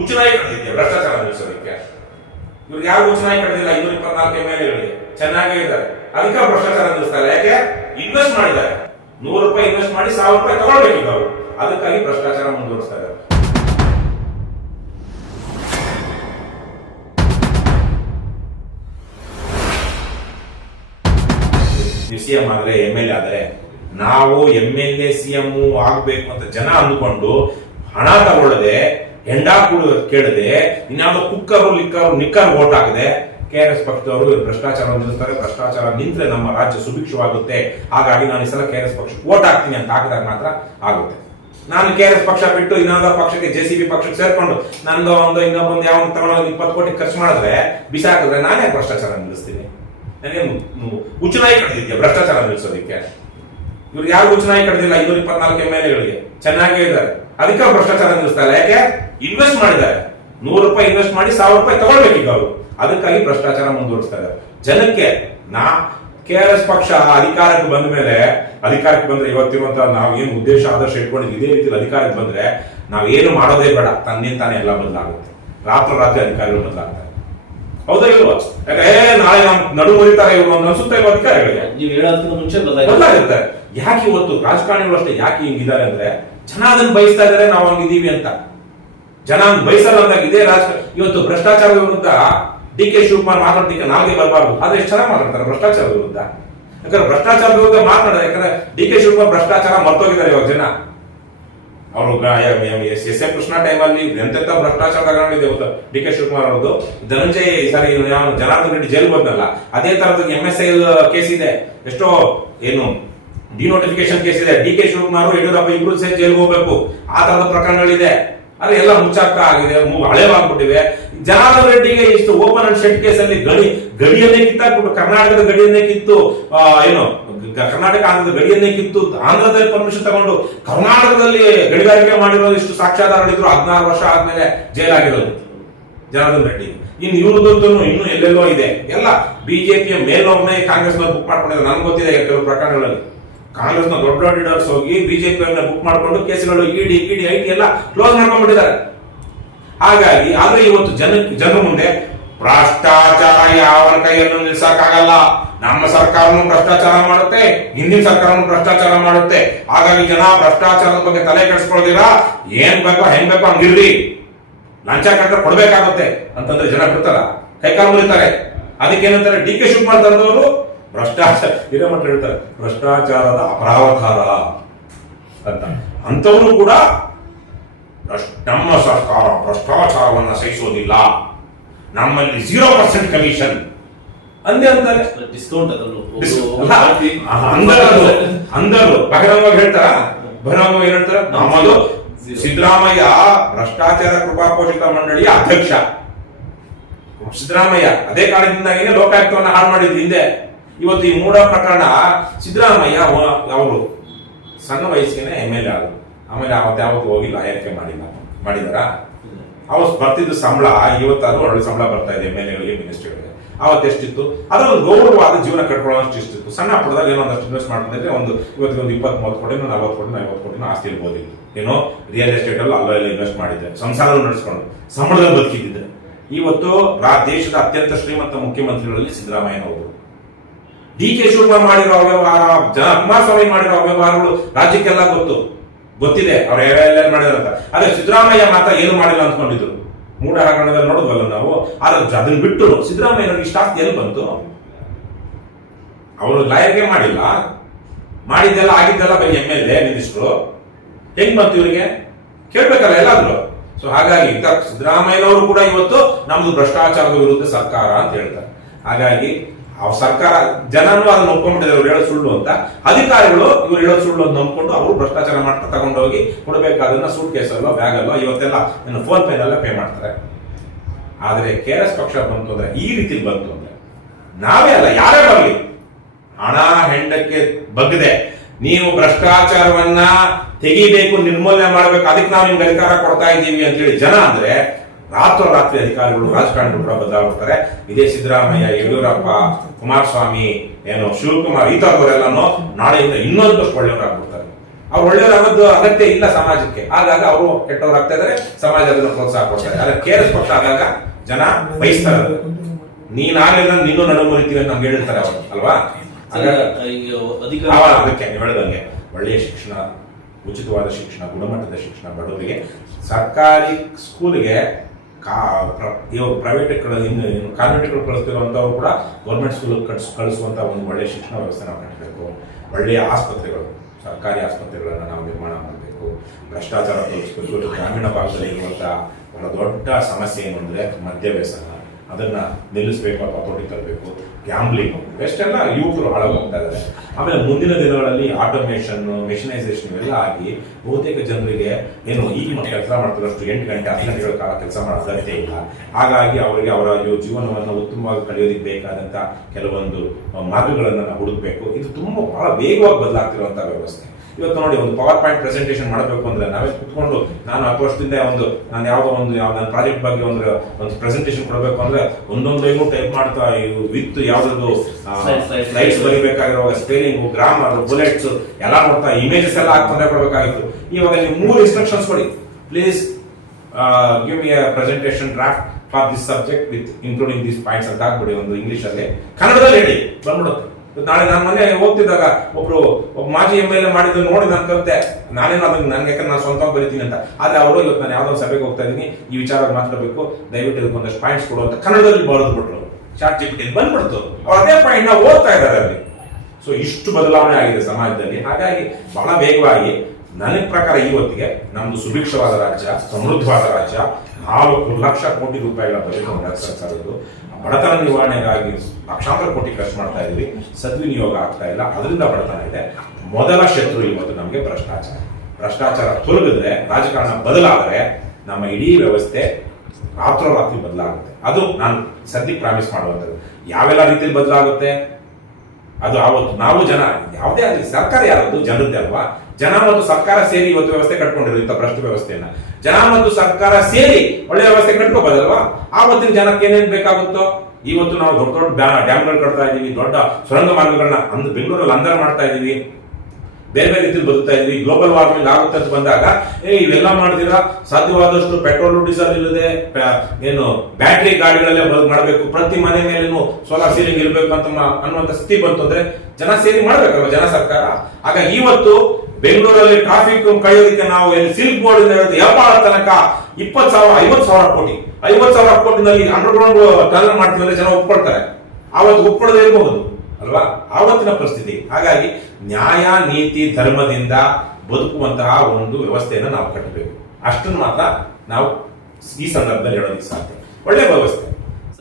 ಉಚ್ಚನಾಯಿ ಕಟ್ಟಿದ್ದೆ ಭ್ರಷ್ಟಾಚಾರ ನಿಲ್ಲಿಸೋದಕ್ಕೆ ಇವ್ರಿಗೆ ಯಾರು ಉಚ್ಚನಾಯಿ ಕಳೆದಿಲ್ಲ ಇನ್ನೂರ ಇಪ್ಪತ್ನಾಲ್ಕು ಎಂ ಎಲ್ ಎಗಳಿಗೆ ಚೆನ್ನಾಗೇ ಇದ್ದಾರೆ. ಅದಕ್ಕೆ ಭ್ರಷ್ಟಾಚಾರ ನಿಲ್ಲಿಸ್ತಾರೆ ಯಾಕೆ? ಇನ್ವೆಸ್ಟ್ ಮಾಡಿದ್ದಾರೆ. ನೂರು ರೂಪಾಯಿ ಇನ್ವೆಸ್ಟ್ ಮಾಡಿ ಸಾವಿರ ರೂಪಾಯಿ ತಗೊಳ್ಬೇಕೀಗ ಅವರು. ಅದಕ್ಕಾಗಿ ಭ್ರಷ್ಟಾಚಾರ ಮುಂದುವರಿಸ್ತಾರೆ ಸಿ ಎಂ ಆದ್ರೆ ಎಂ ಎಲ್ ಎ ಆದ್ರೆ ನಾವು M L A C M ಆಗ್ಬೇಕು ಅಂತ ಜನ ಅಂದ್ಕೊಂಡು ಹಣ ತಗೊಳ್ಳದೆ ಹೆಂಡ ಕೂಡ ಕೇಳದೆ, ಇನ್ಯಾವುದೋ ಕುಕ್ಕರು, ಲಿಕ್ಕರು, ನಿಕ್ಕರ್ ಓಟ್ ಆಗದೆ ಕೆ ಆರ್ ಎಸ್ ಪಕ್ಷದವರು ಭ್ರಷ್ಟಾಚಾರ ನಿಲ್ಲಿಸ್ತಾರೆ, ಭ್ರಷ್ಟಾಚಾರ ನಿಂತ್ರೆ ನಮ್ಮ ರಾಜ್ಯ ಸುಭಿಕ್ಷವಾಗುತ್ತೆ. ಹಾಗಾಗಿ ನಾನು ಈ ಸಲ ಕೆ ಆರ್ ಎಸ್ ಪಕ್ಷಕ್ಕೆ ಓಟ್ ಹಾಕ್ತೀನಿ ಅಂತ ಹಾಕಿದಾಗ ಮಾತ್ರ ಆಗುತ್ತೆ. ನಾನು ಕೆ ಆರ್ ಎಸ್ ಪಕ್ಷ ಬಿಟ್ಟು ಇನ್ನೊಂದು ಪಕ್ಷಕ್ಕೆ ಜೆ ಸಿ ಬಿ ಪಕ್ಷಕ್ಕೆ ಸೇರ್ಕೊಂಡು ನಂದು ಒಂದು ಇನ್ನೊಂದು ಯಾವ ತಗೊಂಡು ಇಪ್ಪತ್ತು ಕೋಟಿ ಖರ್ಚು ಮಾಡಿದ್ರೆ ಬಿಸಾಕಿದ್ರೆ ನಾನೇ ಭ್ರಷ್ಟಾಚಾರ ನಿಲ್ಲಿಸ್ತೀನಿ? ನನಗೆ ಉಚ್ಚನಾಯಿ ಕಳೆದಿದ್ಯಾ ಭ್ರಷ್ಟಾಚಾರ ನಿಲ್ಲಿಸೋದಕ್ಕೆ? ಇವ್ರು ಯಾರು ಉಚ್ಚನಾಯಿ ಕಳೆದಿಲ್ಲ ಇನ್ನೂರ ಇಪ್ಪತ್ನಾಲ್ಕು ಎಂ ಎಲ್ ಎಗಳಿಗೆ. ಚೆನ್ನಾಗೇ ಇದ್ದಾರೆ. ಅದಕ್ಕೆ ಅವ್ರು ಭ್ರಷ್ಟಾಚಾರ ಇಲ್ಲ ಯಾಕೆ? ಇನ್ವೆಸ್ಟ್ ಮಾಡಿದ್ದಾರೆ. ನೂರು ರೂಪಾಯಿ ಇನ್ವೆಸ್ಟ್ ಮಾಡಿ ಸಾವಿರ ರೂಪಾಯಿ ತಗೊಳ್ಬೇಕೀಗ ಅವರು. ಅದಕ್ಕಾಗಿ ಭ್ರಷ್ಟಾಚಾರ ಮುಂದುವರಿಸ್ತಾ ಇದ್ದಾರೆ ಜನಕ್ಕೆ ನಾ ಕೆ ಆರ್ ಎಸ್ ಪಕ್ಷ ಅಧಿಕಾರಕ್ಕೆ ಬಂದ ಮೇಲೆ ಅಧಿಕಾರಕ್ಕೆ ಬಂದ್ರೆ ಇವತ್ತಿರುವಂತಹ ನಾವು ಏನು ಉದ್ದೇಶ ಆದರ್ಶ ಇಟ್ಕೊಂಡಿದ್ವಿ ಇದೇ ರೀತಿ ಅಧಿಕಾರಕ್ಕೆ ಬಂದ್ರೆ ನಾವೇನು ಏನು ಮಾಡೋದೇ ಬೇಡ. ತನ್ನೇ ತಾನೇ ಎಲ್ಲ ಬದಲಾಗುತ್ತೆ. ರಾತ್ರಿ ರಾತ್ರಿ ಅಧಿಕಾರಿಗಳು ಬದಲಾಗ್ತಾರೆ. ಹೌದಾ ಇಲ್ವಾ? ಯಾಕೆ ಏ ನಾಳೆ ನಮ್ ನಡು ಮುರಿತಾರೆ ಇವರು ಅನ್ಸುತ್ತೆ ಇರುವ ಅಧಿಕಾರಿಗಳಿಗೆ? ನೀವು ಹೇಳೋದಕ್ಕಿಂತ ಮುಂಚೆ ಬದಲಾಗಿರ್ತಾರೆ ಯಾಕೆ ಇವತ್ತು ರಾಜಕಾರಣಿಗಳು ಅಷ್ಟೇ ಯಾಕೆ ಹಿಂಗಿದ್ದಾರೆ ಅಂದ್ರೆ ಜನ ಅದನ್ನ ಬಯಸ್ತಾ ಇದ್ದಾರೆ ನಾವು ಹಂಗಿದೀವಿ ಅಂತ. ಜನ ಹಂಗ್ ಬಯಸಲ್ಲ ಅಂದಾಗ ಇದೇ ರಾಜ ಇವತ್ತು ಭ್ರಷ್ಟಾಚಾರ ವಿರುದ್ಧ ಡಿ ಕೆ ಶಿವಕುಮಾರ್ ಮಾತಾಡ್ಲಿಕ್ಕೆ ನಾವೇ ಬರಬಾರ್ದು. ಆದ್ರೆ ಎಷ್ಟು ಚೆನ್ನಾಗಿ ಮಾತಾಡ್ತಾರೆ ಭ್ರಷ್ಟಾಚಾರ ವಿರುದ್ಧ. ಯಾಕಂದ್ರೆ ಭ್ರಷ್ಟಾಚಾರ ವಿರುದ್ಧ ಮಾತನಾಡ ಯಾಕಂದ್ರೆ ಡಿ ಕೆ ಶಿವಕುಮಾರ್ ಭ್ರಷ್ಟಾಚಾರ ಮರ್ತೋಗಿದ್ದಾರೆ ಇವಾಗ ಜನ. ಅವರು ಎಸ್ ಎಸ್ ಎಂ ಕೃಷ್ಣ ಟೈಮಲ್ಲಿ ಎಂತೆಂತ ಭ್ರಷ್ಟಾಚಾರ ಹಗರಣಗಳಿದೆ ಇವತ್ತು ಡಿ ಕೆ ಶಿವಕುಮಾರ್ ಅವರದ್ದು. ಧನಂಜಯ ಸಾರಿ ಜನಾರ್ದನ್ ರೆಡ್ಡಿ ಜೈಲು ಬಂದಲ್ಲ. ಅದೇ ತರದ ಎಂ ಎಸ್ ಐ ಕೇಸ್ ಇದೆ. ಎಷ್ಟೋ ಏನು ಡಿನೋಟಿಫಿಕೇಶನ್ ಕೇಸ್ ಇದೆ. ಡಿ ಕೆ ಶಿವಕುಮಾರ್, ಯಡಿಯೂರಪ್ಪ ಇಬ್ರು ಸೇರಿ ಜೈಲಿಗೆ ಹೋಗ್ಬೇಕು. ಆ ತರದ ಪ್ರಕರಣಗಳಿದೆ. ಅಲ್ಲ ಎಲ್ಲ ಮುಚ್ಚಾಗ್ತಾ ಆಗಿದೆ. ಹಳೆ ಹಳೆವಾಗ್ಬಿಟ್ಟಿವೆ. ಜನಾರ್ದನ್ ರೆಡ್ಡಿಗೆ ಇಷ್ಟು ಓಪನ್ ಅಂಡ್ ಶೆಡ್ ಕೇಸಲ್ಲಿ ಗಡಿ ಗಡಿಯನ್ನೇ ಕಿತ್ತಾಕ್ಬಿಟ್ಟು, ಕರ್ನಾಟಕದ ಗಡಿಯನ್ನೇ ಕಿತ್ತು ಏನು, ಕರ್ನಾಟಕ ಆಂಧ್ರದ ಗಡಿಯನ್ನೇ ಕಿತ್ತು, ಆಂಧ್ರದಲ್ಲಿ ಪರ್ಮಿಷನ್ ತಗೊಂಡು ಕರ್ನಾಟಕದಲ್ಲಿ ಗಡಿಗಾರಿಕೆ ಮಾಡಿರೋದು ಇಷ್ಟು ಸಾಕ್ಷ್ಯಾಧಾರಗಳಿದ್ರು ಹದಿನಾರು ವರ್ಷ ಆದ್ಮೇಲೆ ಜೈಲಾಗಿರೋದು ಜನಾರ್ದನ್ ರೆಡ್ಡಿ. ಇನ್ನು ಇವ್ರದ್ದು ಇನ್ನು ಎಲ್ಲೆಲ್ಲೋ ಇದೆ. ಎಲ್ಲ ಬಿಜೆಪಿಯ ಮೇಲ್ನೋರ್ನೇ ಕಾಂಗ್ರೆಸ್ ಮೇಲೆ ಬುಕ್ ಮಾಡ್ಕೊಂಡಿದ್ದಾರೆ ನನ್ಗೆ ಗೊತ್ತಿದೆ ಕೆಲವು ಪ್ರಕರಣಗಳಲ್ಲಿ. ಕಾಂಗ್ರೆಸ್ನ ದೊಡ್ಡ ದೊಡ್ಡ ಲೀಡರ್ಸ್ ಹೋಗಿ ಬಿಜೆಪಿ ಬುಕ್ ಮಾಡಿಕೊಂಡು ಕೇಸುಗಳು ಇಡಿ ಇಡಿ ಐಟಿ ಎಲ್ಲ ಕ್ಲೋಸ್ ಮಾಡ್ಕೊಂಡ್ಬಿಟ್ಟಿದ್ದಾರೆ. ಹಾಗಾಗಿ ಆದ್ರೆ ಇವತ್ತು ಜನ ಜನ ಮುಂದೆ ಭ್ರಷ್ಟಾಚಾರ ಯಾವನ ಕೈಯನ್ನು ನಿಲ್ಸಕ್ಕಾಗಲ್ಲ. ನಮ್ಮ ಸರ್ಕಾರನು ಭ್ರಷ್ಟಾಚಾರ ಮಾಡುತ್ತೆ, ಹಿಂದಿನ ಸರ್ಕಾರನು ಭ್ರಷ್ಟಾಚಾರ ಮಾಡುತ್ತೆ. ಹಾಗಾಗಿ ಜನ ಭ್ರಷ್ಟಾಚಾರದ ಬಗ್ಗೆ ತಲೆ ಕೆಡಿಸ್ಕೊಳ್ತೀರಾ ಏನ್ ಬೇಕೋ, ಹೆಂಗ್ ಬೇಕೋ ಹಂಗಿರ್ರಿ ಲಂಚ ಕಟ್ಟರೆ ಕೊಡ್ಬೇಕಾಗುತ್ತೆ ಅಂತಂದ್ರೆ ಜನ ಬಿಡ್ತಾರ. ಕೈಕಾಲು ಮುರಿತಾರೆ. ಅದಕ್ಕೆ ಏನಂತಾರೆ? ಡಿ ಕೆ ಶಿವಕುಮಾರ್ ತರದವರು ಭ್ರಷ್ಟಾಚಾರ ಹಿರೇಮಠ ಹೇಳ್ತಾರೆ ಭ್ರಷ್ಟಾಚಾರದ ಅಪರಾವತಾರ ಅಂತ. ಅಂತವರು ಕೂಡ ನಮ್ಮ ಸರ್ಕಾರ ಭ್ರಷ್ಟಾಚಾರವನ್ನು ಸಹಿಸೋದಿಲ್ಲ. ನಮ್ಮಲ್ಲಿ ಜೀರೋ ಪರ್ಸೆಂಟ್ ಕಮಿಷನ್ ಅಂದೇ ಅಂತಾರೆ. ಡಿಸ್ಕೌಂಟ್ ಅಂದರು ಅಂದರು ಬಹಿರಂಗವಾಗಿ ಹೇಳ್ತಾರ? ಬಹಿರಂಗವಾಗಿ ಏನ್ ಹೇಳ್ತಾರ ನಮ್ಮದು ಸಿದ್ದರಾಮಯ್ಯ ಭ್ರಷ್ಟಾಚಾರ ಕೃಪಾಪೋಷಿತ ಮಂಡಳಿಯ ಅಧ್ಯಕ್ಷ. ಸಿದ್ದರಾಮಯ್ಯ ಅದೇ ಕಾರಣದಿಂದಾಗಿನೇ ಲೋಕಾಯುಕ್ತವನ್ನು ಹಾಳು ಮಾಡಿದ್ರು ಹಿಂದೆ. ಇವತ್ತು ಈ ಮೂಡ ಪ್ರಕರಣ ಸಿದ್ದರಾಮಯ್ಯ ಅವರು ಸಣ್ಣ ವಯಸ್ಸಿಗೆ ಎಂ ಎಲ್ ಎ ಆದರು. ಆಮೇಲೆ ಅವತ್ತು ಯಾವತ್ತು ಹೋಗಿಲ್ಲ, ಆಯ್ಕೆ ಮಾಡಿಲ್ಲ, ಮಾಡಿದಾರ. ಅವ್ರು ಬರ್ತಿದ್ದು ಸಂಬಳ, ಇವತ್ತಾದ್ರೂ ಒಳ್ಳೆ ಸಂಬಳ ಬರ್ತಾ ಇದೆ ಎಂ ಎಲ್ ಎಗಳಿಗೆ ಮಿನಿಸ್ಟ್ರಿಗಳಿಗೆ ಅವತ್ತು ಎಷ್ಟಿತ್ತು ಅದರ ಒಂದು ಗೌರವವಾದ ಜೀವನ ಕಟ್ಕೊಳ್ಳೋಷ್ಟು ಇಷ್ಟಿತ್ತು ಸಣ್ಣ ಪುಟದಾಗ ಏನೋ ಒಂದಷ್ಟು ಇನ್ವೆಸ್ಟ್ ಮಾಡಿದ್ರೆ ಒಂದು ಇವತ್ತಿಗೆ ಒಂದು ಇಪ್ಪತ್ತು, ಮೂವತ್ತು ಕೋಟಿ ನಲವತ್ತು ಕೋಟಿ ಐವತ್ತು ಕೋಟಿ ಆಸ್ತಿ ಇರ್ಬೋದಿತ್ತು ಏನೋ ರಿಯಲ್ ಎಸ್ಟೇಟ್ ಅಲ್ಲಿ ಅಲ್ಲೋ ಎಲ್ಲ ಇನ್ವೆಸ್ಟ್ ಮಾಡಿದ್ದೆ ಸಂಸಾರ ನಡೆಸ್ಕೊಂಡು ಸಂಬಳದಲ್ಲಿ ಬದುಕಿದ್ದೆ ಇವತ್ತು ದೇಶದ ಅತ್ಯಂತ ಶ್ರೀಮಂತ ಮುಖ್ಯಮಂತ್ರಿಗಳಲ್ಲಿ ಸಿದ್ದರಾಮಯ್ಯನವರು. ಡಿ ಕೆ ಶಿವಕುಮಾರ್ ಮಾಡಿರೋ ಅವ್ಯವಹಾರ ಕುಮಾರಸ್ವಾಮಿ ಮಾಡಿರೋ ಅವ್ಯವಹಾರಗಳು ರಾಜ್ಯಕ್ಕೆಲ್ಲ ಗೊತ್ತು. ಗೊತ್ತಿದೆ, ಅವ್ರ ಎಲ್ಲ ಮಾಡಿದ್ರಂತ ಅದೇ ಸಿದ್ದರಾಮಯ್ಯ ಮಾತ್ರ ಏನು ಮಾಡಿಲ್ಲ ಅಂದ್ಕೊಂಡಿದ್ರು. ಮೂಢ ಹಗರಣದಲ್ಲಿ ನೋಡಿದ್ವಲ್ಲ ನಾವು. ಆದ್ರೆ ಅದನ್ನ ಬಿಟ್ಟು ಸಿದ್ದರಾಮಯ್ಯನವ್ರಿಗೆ ಇಷ್ಟ ಆಸ್ತಿ ಎಲ್ಲಿ ಬಂತು? ಅವರು ಲಾಯರ್ಗೆ ಮಾಡಿಲ್ಲ. ಮಾಡಿದ್ದೆಲ್ಲ ಆಗಿದ್ದೆಲ್ಲ by M L A, minister. ಹೆಂಗ್ ಬಂತು ಇವರಿಗೆ? ಕೇಳ್ಬೇಕಲ್ಲ ಎಲ್ಲಾದ್ರು. ಸೊ ಹಾಗಾಗಿ ಸಿದ್ದರಾಮಯ್ಯನವರು ಕೂಡ ಇವತ್ತು ನಮ್ದು ಭ್ರಷ್ಟಾಚಾರದ ವಿರುದ್ಧ ಸರ್ಕಾರ ಅಂತ ಹೇಳ್ತಾರೆ. ಹಾಗಾಗಿ ಆ ಸರ್ಕಾರ ಜನನು ಅದನ್ನ ಒಪ್ಕೊಂಡ್ಬಿಟ್ಟಿದ್ದಾರೆ, ಇವ್ರು ಹೇಳೋದು ಸುಳ್ಳು ಅಂತ. ಅಧಿಕಾರಿಗಳು ಇವ್ರು ಹೇಳೋದು ಸುಳ್ಳು ಅಂತ ನಂಬ್ಕೊಂಡು ಅವರು ಭ್ರಷ್ಟಾಚಾರ ಮಾಡ್ತಾ ತಗೊಂಡೋಗಿ ಕೊಡಬೇಕಾದನ್ನ ಸೂಟ್ ಕೇಸಲ್ಲೋ ಬ್ಯಾಗಲ್ಲೋ ಇವತ್ತೆಲ್ಲ ಇನ್ನು ಫೋನ್ ಪೇನಲ್ಲೇ ಪೇ ಮಾಡ್ತಾರೆ. ಆದರೆ ಕೆ ಆರ್ ಎಸ್ ಪಕ್ಷ ಬಂತು ಅಂದ್ರೆ, ಈ ರೀತಿ ಬಂತು ಅಂದ್ರೆ, ನಾವೇ ಅಲ್ಲ, ಯಾರೇ ಬರಲಿ, ಹಣ ಹೆಂಡಕ್ಕೆ ಬಗ್ಗದೆ ನೀವು ಭ್ರಷ್ಟಾಚಾರವನ್ನ ತೆಗಿಬೇಕು, ನಿರ್ಮೂಲನೆ ಮಾಡಬೇಕು, ಅದಕ್ಕೆ ನಾವು ನಿಮ್ಗೆ ಅಧಿಕಾರ ಕೊಡ್ತಾ ಇದ್ದೀವಿ ಅಂತ ಹೇಳಿ ಜನ ಅಂದ್ರೆ ರಾತ್ರೋರಾತ್ರಿ ಅಧಿಕಾರಿಗಳು ರಾಜಕಾರಣಿಗಳು ಕೂಡ ಬದಲಾಗುತ್ತಾರೆ ಇದೇ ಸಿದ್ದರಾಮಯ್ಯ ಯಡಿಯೂರಪ್ಪ ಕುಮಾರಸ್ವಾಮಿ ಏನು ಶಿವಕುಮಾರ್ ಈ ತರದವರೆಲ್ಲನೂ ನಾಳೆಯಿಂದ ಇನ್ನೊಂದಷ್ಟು ಒಳ್ಳೆಯವರಾಗ್ಬಿಡ್ತಾರೆ. ಅವ್ರು ಒಳ್ಳೆಯವರಾಗೋದು ಅಗತ್ಯ ಇಲ್ಲ ಸಮಾಜಕ್ಕೆ. ಆಗಾಗ ಅವರು ಕೆಟ್ಟವರಾಗ್ತಾ ಇದಾರೆ ಸಮಾಜ ಅದನ್ನು ಪ್ರೋತ್ಸಾಹ ಕೊಡ್ತಾರೆ ಅದಕ್ಕೆ ಕೇರ್ಸ್ ಕೊಟ್ಟಾಗ ಜನ ಬಯಸ್ತಾರೆ. ನೀನಾಗಲಿಲ್ಲ ನೀನು ನನ್ನ ಮುರಿತೀವಿ ಅಂತ ನಮ್ಗೆ ಹೇಳಿರ್ತಾರೆ ಅವರು ಅಲ್ವಾ? ಅದಕ್ಕೆ ಹೇಳ್ದಂಗೆ ಒಳ್ಳೆಯ ಶಿಕ್ಷಣ ಉಚಿತವಾದ ಶಿಕ್ಷಣ ಗುಣಮಟ್ಟದ ಶಿಕ್ಷಣ ಬಡವರಿಗೆ ಸರ್ಕಾರಿ ಸ್ಕೂಲ್ಗೆ ಕಾ ಇವಾಗ ಪ್ರೈವೇಟ್ ಇನ್ನು ಕಾನ್ವೆಂಟ್ಗಳು ಕಳಿಸ್ತಿರುವಂಥವ್ರು ಕೂಡ ಗೌರ್ಮೆಂಟ್ ಸ್ಕೂಲ್ ಕಟ್ಸ್, ಕಳಿಸುವಂಥ ಒಂದು ಒಳ್ಳೆಯ ಶಿಕ್ಷಣ ವ್ಯವಸ್ಥೆ ನಾವು ಕಟ್ಟಬೇಕು ಒಳ್ಳೆಯ ಆಸ್ಪತ್ರೆಗಳು, ಸರ್ಕಾರಿ ಆಸ್ಪತ್ರೆಗಳನ್ನು ನಾವು ನಿರ್ಮಾಣ ಮಾಡಬೇಕು. ಭ್ರಷ್ಟಾಚಾರ ತೋರಿಸ್ಬೇಕು. ಗ್ರಾಮೀಣ ಭಾಗದಲ್ಲಿ ಇರುವಂಥ ಬಹಳ ದೊಡ್ಡ ಸಮಸ್ಯೆ ಏನು ಅಂದರೆ ಮದ್ಯ ವ್ಯಸನ ಅದನ್ನ ನಿಲ್ಲಿಸಬೇಕು ಅಥವಾ ಹತೋಟಿ ತರಬೇಕು ಗ್ಯಾಂಬ್ಲಿಂಗ್ ಎಷ್ಟೆಲ್ಲ ಯುವಕರು ಹಾಳಾಗೋಗ್ತಾ ಇದ್ದಾರೆ. ಆಮೇಲೆ ಮುಂದಿನ ದಿನಗಳಲ್ಲಿ ಆಟೋಮೇಷನ್ ಮೆಷಿನೈಸೇಷನ್ ಎಲ್ಲ ಆಗಿ ಬಹುತೇಕ ಜನರಿಗೆ ಏನು ಈಗ ಕೆಲಸ ಮಾಡ್ತಿರೋಷ್ಟು ಎಂಟು ಗಂಟೆ, ಹತ್ತು ಗಂಟೆಗಳ ಕಾಲ ಕೆಲಸ ಮಾಡೋ ಅಗತ್ಯ ಇಲ್ಲ. ಹಾಗಾಗಿ ಅವರಿಗೆ ಅವರ ಜೀವನವನ್ನು ಉತ್ತಮವಾಗಿ ಕಳೆಯೋದಕ್ಕೆ ಬೇಕಾದಂತ ಕೆಲವೊಂದು ಮಾರ್ಗಗಳನ್ನು ನಾವು ಹುಡುಕಬೇಕು. ಇದು ತುಂಬಾ ಬಹಳ ವೇಗವಾಗಿ ಬದಲಾಗ್ತಿರುವಂತಹ ವ್ಯವಸ್ಥೆ. ಇವತ್ತು ನೋಡಿ ಒಂದು ಪವರ್ ಪಾಯಿಂಟ್ ಪ್ರೆಸೆಂಟೇಷನ್ ಮಾಡಬೇಕು ಅಂದ್ರೆ ನಾವೇ ಕುತ್ಕೊಂಡು ನಾನು ಹತ್ತು ವರ್ಷದಿಂದ ಒಂದು ನಾನು ಯಾವುದೋ ಒಂದು ಯಾವ ನನ್ನ ಪ್ರಾಜೆಕ್ಟ್ ಬಗ್ಗೆ ಒಂದು ಒಂದು ಪ್ರೆಸೆಂಟೇಷನ್ ಕೊಡಬೇಕು ಅಂದ್ರೆ ಒಂದೊಂದು ಟೈಪ್ ಮಾಡ್ತಾ ವಿತ್ ಯಾವ್ದು ಸ್ಲೈಡ್ಸ್ ಬರೀಬೇಕಾಗಿರುವಾಗ ಸ್ಪೇಲಿಂಗ್ ಗ್ರಾಮರ್ ಬುಲೆಟ್ಸ್ ಎಲ್ಲ ನೋಡ್ತಾ ಇಮೇಜಸ್ ಎಲ್ಲ ತೊಂದರೆ ಕೊಡಬೇಕಾಗಿತ್ತು. ಇವಾಗ ನೀವು ಮೂರು ಇನ್ಸ್ಟ್ರಕ್ಷನ್ಸ್ ಕೊಡಿ. Please give me presentation draft for this subject with including this points ಅಂತ ಹಾಕ್ಬಿಡಿ ಒಂದು ಇಂಗ್ಲಿಷ್ ಅಲ್ಲಿ. ಕನ್ನಡದಲ್ಲಿ ಹೇಳಿ. ಬಂದ್ಬಿಡುತ್ತೆ ನಾಳೆ ನಾನು ಮೊನ್ನೆ ಹೋಗ್ತಿದ್ದಾಗ ಒಬ್ರು ಒಬ್ಬ ಮಾಜಿ ಎಂ ಎಲ್ ಎ ಮಾಡಿದ್ದು ನೋಡಿ ನಾನು ಕಲಿತೆ. ನಾನೇನು ಅದನ್ನ ನನ್ಗೆ ಯಾಕಂದ್ರೆ ನಾನು ಸ್ವಂತ ಬರೀತೀನಿ ಅಂತ. ಆದ್ರೆ ಅವರು ಇವತ್ತು ನಾನು ಯಾವ್ದೊಂದು ಸಭೆಗೆ ಹೋಗ್ತಾ ಇದೀನಿ, ಈ ವಿಚಾರ ಮಾತಾಡಬೇಕು. ದಯವಿಟ್ಟು ಇದಕ್ಕೆ ಒಂದಷ್ಟು ಪಾಯಿಂಟ್ಸ್ ಕೊಡು ಅಂತ ಕನ್ನಡದಲ್ಲಿ ಬರೆದು ಬಿಟ್ರು. ಚಾಟ್ ಜಿಪಿಟಿ ಬಂದ್ಬಿಡ್ತು. ಅದೇ ಪಾಯಿಂಟ್ ನಾವು ಓದ್ತಾ ಇದ್ದಾರೆ ಅಲ್ಲಿ. ಸೊ ಇಷ್ಟು ಬದಲಾವಣೆ ಆಗಿದೆ ಸಮಾಜದಲ್ಲಿ. ಹಾಗಾಗಿ ಬಹಳ ವೇಗವಾಗಿ ನನ್ನ ಪ್ರಕಾರ ಇವತ್ತಿಗೆ ನಮ್ದು ಸುಭಿಕ್ಷವಾದ ರಾಜ್ಯ, ಸಮೃದ್ಧವಾದ ರಾಜ್ಯ, ನಾಲ್ಕು ಲಕ್ಷ ಕೋಟಿ ರೂಪಾಯಿಗಳ ಬಜೆಟ್ ರಾಜ್ಯ ಸರ್ಕಾರದ್ದು ಬಡತನ ನಿವಾರಣೆಗಾಗಿ ಲಕ್ಷಾಂತರ ಕೋಟಿ ಖರ್ಚು ಮಾಡ್ತಾ ಇದೀವಿ. ಸದ್ವಿನಿಯೋಗ ಆಗ್ತಾ ಇಲ್ಲ. ಅದರಿಂದ ಬಡತನ ಇದೆ. ಮೊದಲ ಶತ್ರು ಇವತ್ತು ನಮಗೆ ಭ್ರಷ್ಟಾಚಾರ. ಭ್ರಷ್ಟಾಚಾರ ತೊಲಗಿದ್ರೆ, ರಾಜಕಾರಣ ಬದಲಾದರೆ ನಮ್ಮ ಇಡೀ ವ್ಯವಸ್ಥೆ ರಾತ್ರೋರಾತ್ರಿ ಬದಲಾಗುತ್ತೆ. ಅದು ನಾನು ಸದ್ಯಕ್ಕೆ ಪ್ರಾಮಿಸ್ ಮಾಡುವಂಥದ್ದು. ಯಾವೆಲ್ಲ ರೀತಿಯಲ್ಲಿ ಬದಲಾಗುತ್ತೆ? ಅದು ಆವತ್ತು ನಾವು ಜನ, ಯಾವುದೇ ಆಗಲಿ, ಸರ್ಕಾರ ಯಾರದ್ದು? ಜನರದ್ದೇ ಅಲ್ವಾ? ಜನ ಮತ್ತು ಸರ್ಕಾರ ಸೇರಿ ಇವತ್ತು ವ್ಯವಸ್ಥೆ ಕಟ್ಕೊಂಡಿರೋ ಇಂಥ ಭ್ರಷ್ಟ ವ್ಯವಸ್ಥೆಯನ್ನ. ಜನ ಮತ್ತು ಸರ್ಕಾರ ಸೇರಿ ಒಳ್ಳೆ ವ್ಯವಸ್ಥೆ ಕಟ್ಕೋಬೋದಲ್ವಾ? ಆವತ್ತಿನ ಜನಕ್ಕೆ ಏನೇನ್ ಬೇಕಾಗುತ್ತೋ? ಇವತ್ತು ನಾವು ದೊಡ್ಡ ದೊಡ್ಡ ಡ್ಯಾ- ಡ್ಯಾಮ್ಗಳು ಕಟ್ತಾ ಇದೀವಿ ದೊಡ್ಡ ಸುರಂಗ ಮಾರ್ಗಗಳನ್ನ ಅಂದು, ಬೆಂಗಳೂರಲ್ಲಿ ಅಂದರ ಮಾಡ್ತಾ ಇದೀವಿ ಬೇರೆ ಬೇರೆ ರೀತಿಯಲ್ಲಿ ಬದುಕ್ತಾ ಇದೀವಿ ಗ್ಲೋಬಲ್ ವಾರ್ಮಿಂಗ್ ಆಗುತ್ತೆ ಅಂತ ಬಂದಾಗ, ಏ, ಇವೆಲ್ಲ ಮಾಡಿದಿರಾ? ಸಾಧ್ಯವಾದಷ್ಟು ಪೆಟ್ರೋಲ್ ಡೀಸೆಲ್ ಇಲ್ಲದೆ ಏನು ಬ್ಯಾಟ್ರಿ ಗಾಡಿಗಳಲ್ಲೇ ಬದುಕು ಮಾಡಬೇಕು. ಪ್ರತಿ ಮನೆ ಮೇಲೇನು ಸೋಲಾರ್ ಸೀಲಿಂಗ್ ಇರಬೇಕು ಅಂತ ಅನ್ನುವಂಥ ಸ್ಥಿತಿ ಬಂತು ಅಂದ್ರೆ ಜನ ಸೇರಿ ಮಾಡ್ಬೇಕಲ್ವ? ಜನ ಸರ್ಕಾರ? ಆಗ ಇವತ್ತು ಬೆಂಗಳೂರಲ್ಲಿ ಟ್ರಾಫಿಕ್ ಕಳೆಯೋದಕ್ಕೆ ನಾವು ಸಿಲ್ಕ್ ಬೋರ್ಡ್ ಇಂದ ತನಕ ಇಪ್ಪತ್ತು ಸಾವಿರ, ಐವತ್ತು ಸಾವಿರ ಕೋಟಿ. ಐವತ್ತು ಸಾವಿರ ಕೋಟಿನಲ್ಲಿ ಅಂಡರ್ ಗ್ರೌಂಡ್ ಟನಲ್ ಮಾಡ್ತೀವಿ ಜನ ಒಪ್ಕೊಳ್ತಾರೆ. ಆವತ್ತು ಒಪ್ಕೊಳ್ಳದೆ ಇರಬಹುದು ಅಲ್ವಾ? ಆವತ್ತಿನ ಪರಿಸ್ಥಿತಿ. ಹಾಗಾಗಿ ನ್ಯಾಯ, ನೀತಿ, ಧರ್ಮದಿಂದ ಬದುಕುವಂತಹ ಒಂದು ವ್ಯವಸ್ಥೆಯನ್ನು ನಾವು ಕಟ್ಟಬೇಕು. ಅಷ್ಟನ್ನು ಮಾತ್ರ ನಾವು ಈ ಸಂದರ್ಭದಲ್ಲಿ ಹೇಳೋದಕ್ಕೆ ಸಾಧ್ಯ. ಒಳ್ಳೆ ವ್ಯವಸ್ಥೆ.